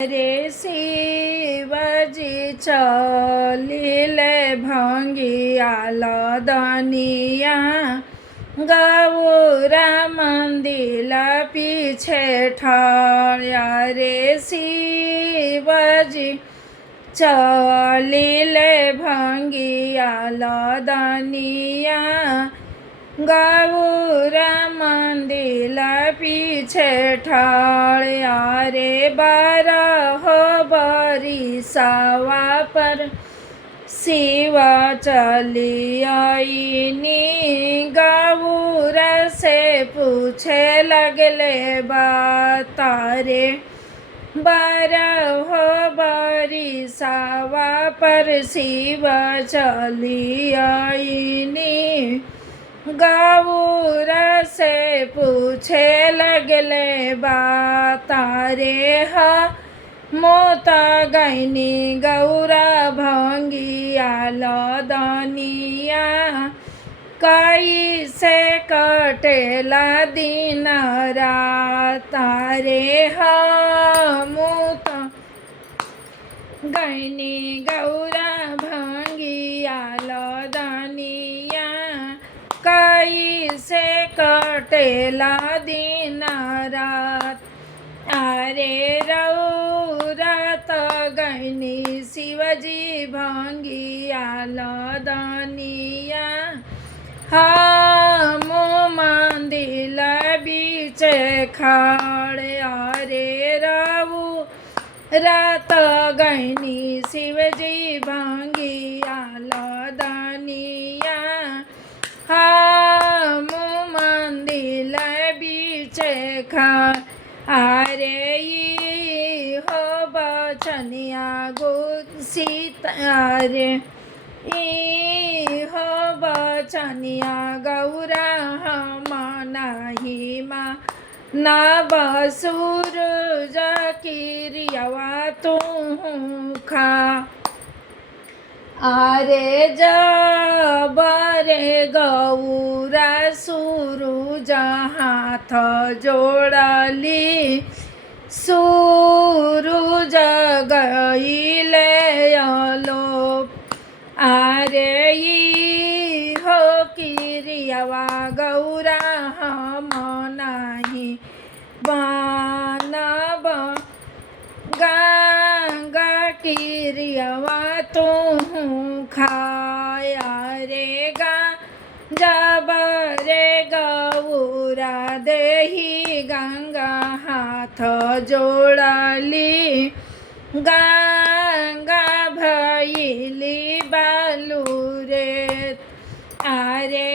रे शिवजी चलिले भंगिया लदनिया गौरा मंदिर पीछे ठहरा रे शिवजी चलिले भंगिया लदनिया गौरा मंदिर पीछे ठहरा रे 12 बरिसवा पर शिव चली आईनी गौरा से पूछे लगले बता रे 12 बरिसवा पर शिव चली आईनी गौरा से पूछे लगले बता रे मोता गैनी गौरा भंगिया लदनिया कैसे कटेला दिन रात रे मोता गैनी गौरा भंगिया लदनिया कैसे कटेला दिन रात अरे रौरत गैनी शिवजी भंगिया लदनिया हम मंदिर बीच खड़े अरे रौरत गैनी शिवजी भंगिया लदनिया हम मंदिर बीच अरे हो बचनिया गो सीता रे हो बचनिया गौरा हम नाही मा न बसूर जकिरियावा तू खा अरे जबरे गौरा सूरज हाथ जोड़ली सूरज गईले अलोप अरे हो किरियावा गौरा हम नाही बनब गंगा किरियावा तू खाया रे जब रे गौरा देही गंगा हाथ जोड़ली गंगा भैली बालू रे अरे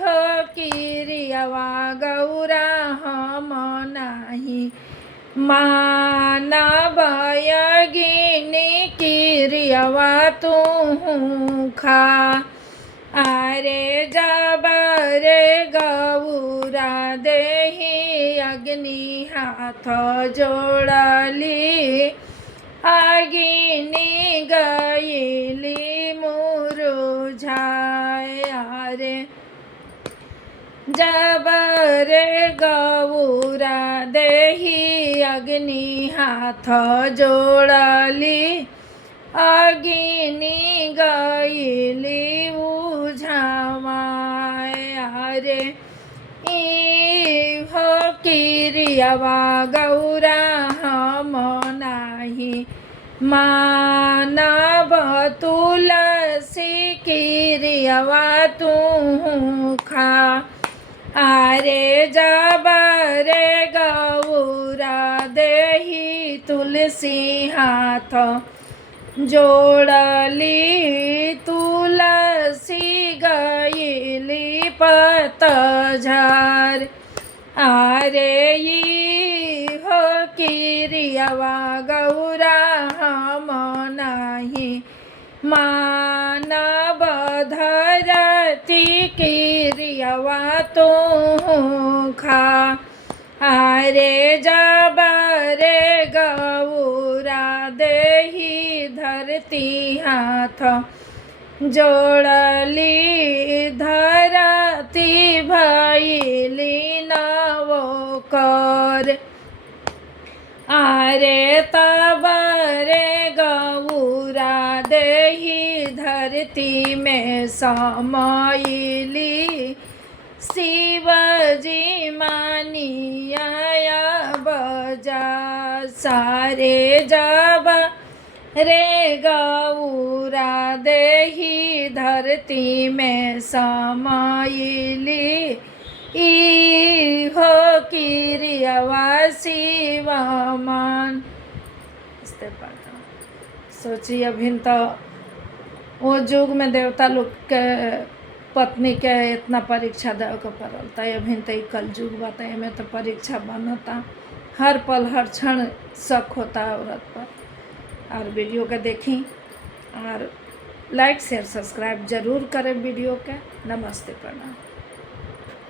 हो किरियावा गौरा हम नाही मानव यगिनी किरियावा तू खा अरे जब रे गौरा देही अग्नि हाथ जोड़ली अग्नि गईली मुरझाए अरे जब रे गौरा देही अग्नि हाथ जोड़ली अग्नि गईली उझावाए रे हो किरियावा गौरा हम नाही मानव तुलसी किरियावा तू खा अरे जब रे गौरा देही तुलसी हाथ जोड़ली तुलसी गईली पतझर अरे हो किरियावा गौरा हम नाही मानव धरती किरियावा तू खा अरे जब रे गौरा देही धरती हाथ जोड़ली धरती भैली नवोकर अरे तब रे गौरा देही धरती में समाइली, शिवजी मानिया बजा सारे जब रे गौरा देही धरती में समाइली, ई हो किरियवा शिवमान। सोची अभिन तो वो युग में देवता लोग के पत्नी के इतना परीक्षा दे के पड़ल, तो अभिन तो कल युग बात में तो परीक्षा बनता, हर पल हर क्षण शक होता औरत पर। और वीडियो के देखी और लाइक शेयर सब्सक्राइब जरूर करें वीडियो के। नमस्ते प्रणाम।